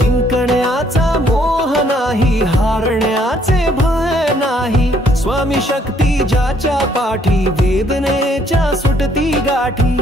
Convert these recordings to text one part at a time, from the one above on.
जिंकण्याचा मोह नाही, हारण्याचे भय नाही, स्वामी शक्ती ज्याच्या पाठी, वेदनेच्या सुटती गाठी।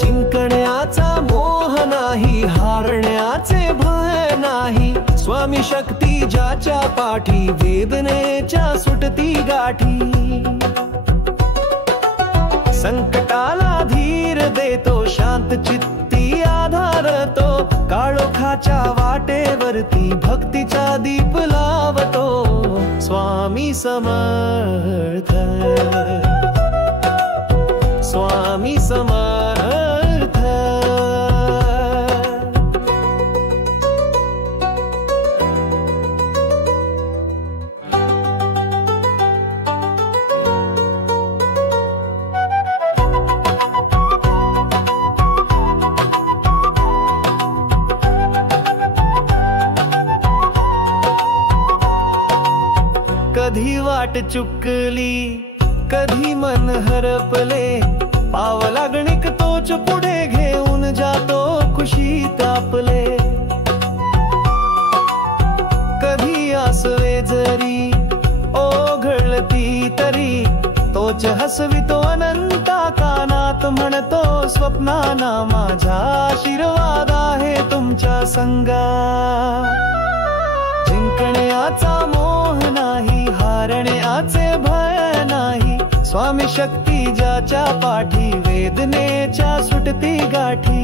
जिंकण्याचा मोह नाही, हारण्याचे भय नाही, स्वामी शक्ती ज्याच्या पाठी, वेदनेच्या सुटती गाठी। संकटाला धीर देतो, शांत चित्ती आधारतो, काळोखाच्या वाटेवरती भक्तीचा दीप लावतो, स्वामी समर्थ, स्वामी समर्थ। कधी वाट चुकली, कधी मन हरपले, पावला गणिक तोच पुढे घेऊन जातो खुशीत आपले। कधी आसवे जरी ओघळती तरी, तोच हसवितो अनंता कानात, म्हणतो स्वप्नाना माझा आशीर्वाद आहे तुमच्या संगा। जिंकण्याचा मोह नाही, हारण्याचे भय नाही, स्वामी शक्ती ज्याच्या पाठी, वेदनेच्या सुटती गाठी।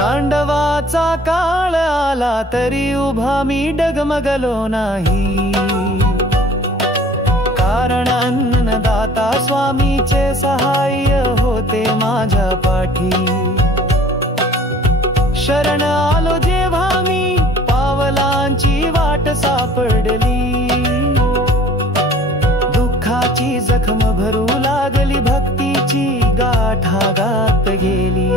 तांडवाचा काळ आला तरी उभा मी डगमगलो नाही, कारण अन्नदाता स्वामीचे सहाय्य होते माझ्या पाठी। शरण आलो जेव्हा मी, पावलांची वाट सापडली, दुःखाची जखम भरू लागली, भक्तीची गाठागात गेली।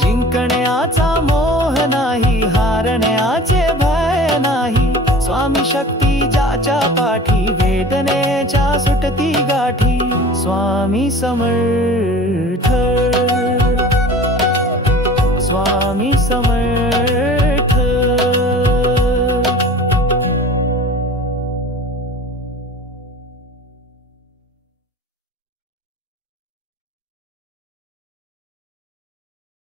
जिंकण्याचा मोह नाही, हारण्याचे भय नाही, स्वामी शक्ती ज्याच्या पाठी, वेदनेच्या सुटती गाठी, स्वामी समर्थ, स्वामी समर्थ।